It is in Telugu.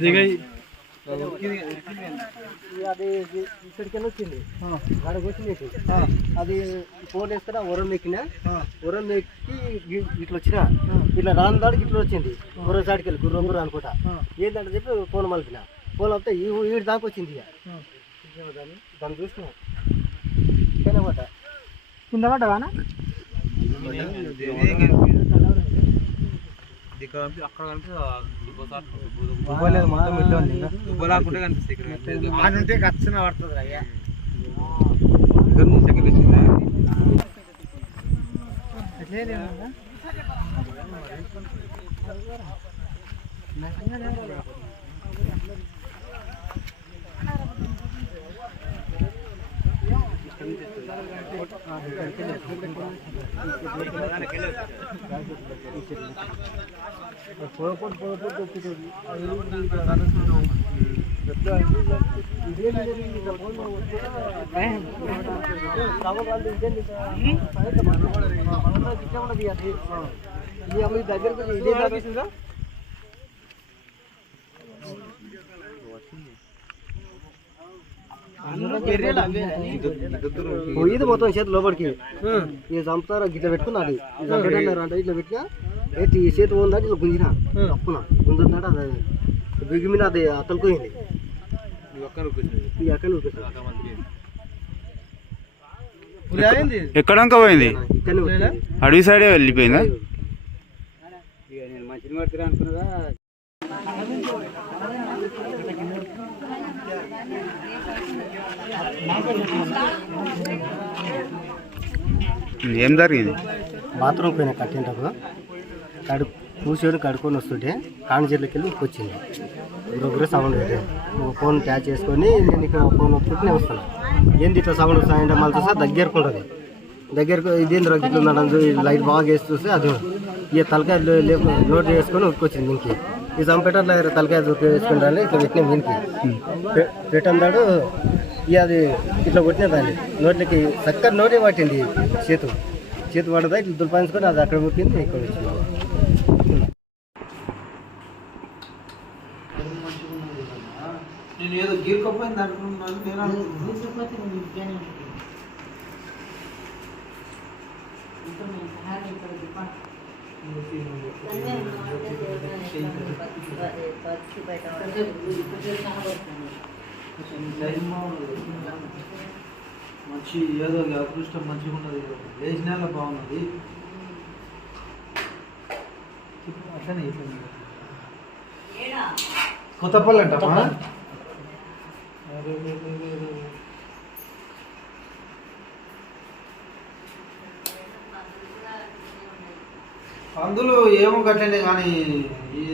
దిగాయి అది ఇక్కడికి వచ్చింది అక్కడికి వచ్చింది అది ఫోన్ వేసుకున్నా ఉరం ఎక్కినా ఉరం ఎక్కి ఇట్లా వచ్చిన ఇట్లా రాని దాడికి ఇట్లా వచ్చింది గుర్ర సాడికి వెళ్ళి గుర్రం గుర్ర అనుకుంటా ఏంటంటే చెప్పి ఫోన్ మలిపిన ఫోన్ వస్తే ఈ వీడి దాకా వచ్చింది ఇక దాన్ని చూసిన కింద కింద పడ్డావానా ఆడుంటే ఖర్చున పడుతుంది అయ్యా పోకపోతే పోకపోతే వచ్చేటోడు. దగ్గరకు ఇదే దాకా పోయేది మొత్తం చేతి లోపలికి. ఈ చంపుతారా గిట్ల పెట్టుకున్నది అంటే ఇట్లా పెట్టినా ఏంటి ఈ చేతి ఉందంటే ఇట్లా గుంజిన. అప్పున గుంజుందంటే అది. బిగి మీద అది అతలుకోయింది ఎక్కడంక పోయింది? అడవి సైడే వెళ్ళిపోయిందా? ఏం జరిగింది? బాత్రూమ్ పోయిన కట్టినప్పుడు కడు కూర్చొని కడుక్కొని వస్తుంటే కాణిజీర్లకి వెళ్ళి వచ్చింది. గురుగురు సౌండ్ పెట్టాను ఫోన్ క్యాచ్ చేసుకొని నేను ఇక్కడ ఫోన్ ఒప్పుకుంటే నేను వస్తున్నా. ఏంది ఇట్లా సౌండ్ వస్తాయంటే మళ్ళీ చూస్తే దగ్గరకు ఉంటుంది. దగ్గరకు ఇదేంద్ర గిట్ల లైట్ బాగా వేసి చూస్తే అది ఇక తలకాయ లే- లోడ్ నోట్ చేసుకొని ఉక్కొచ్చింది ఇంకే. ఈ చంపేటట్ల తలకాయ వేసుకుంటాను ఇట్లా పెట్టిన దీనికి. పెట్టన్నాడు ఇక అది ఇట్లా కొట్టిన దాన్ని. నోట్లకి చక్కటి నోటే పట్టింది చేతు. చేతు పడదా ఇట్లా దులిపాయించుకొని అది అక్కడ ముట్టింది ఇక్కడ వచ్చింది. నేను ఏదో గీరుకపోయింది అనుకున్నాను నేను అనుకున్నాను. మంచి ఏదో అదృష్టం మంచిగా ఉన్నది. వేసినాక బాగున్నది. అట్లనే అయిపోయింది. కొత్తపల్లి అంటమ్మా అందులో ఏమో కట్టండి కానీ ఈ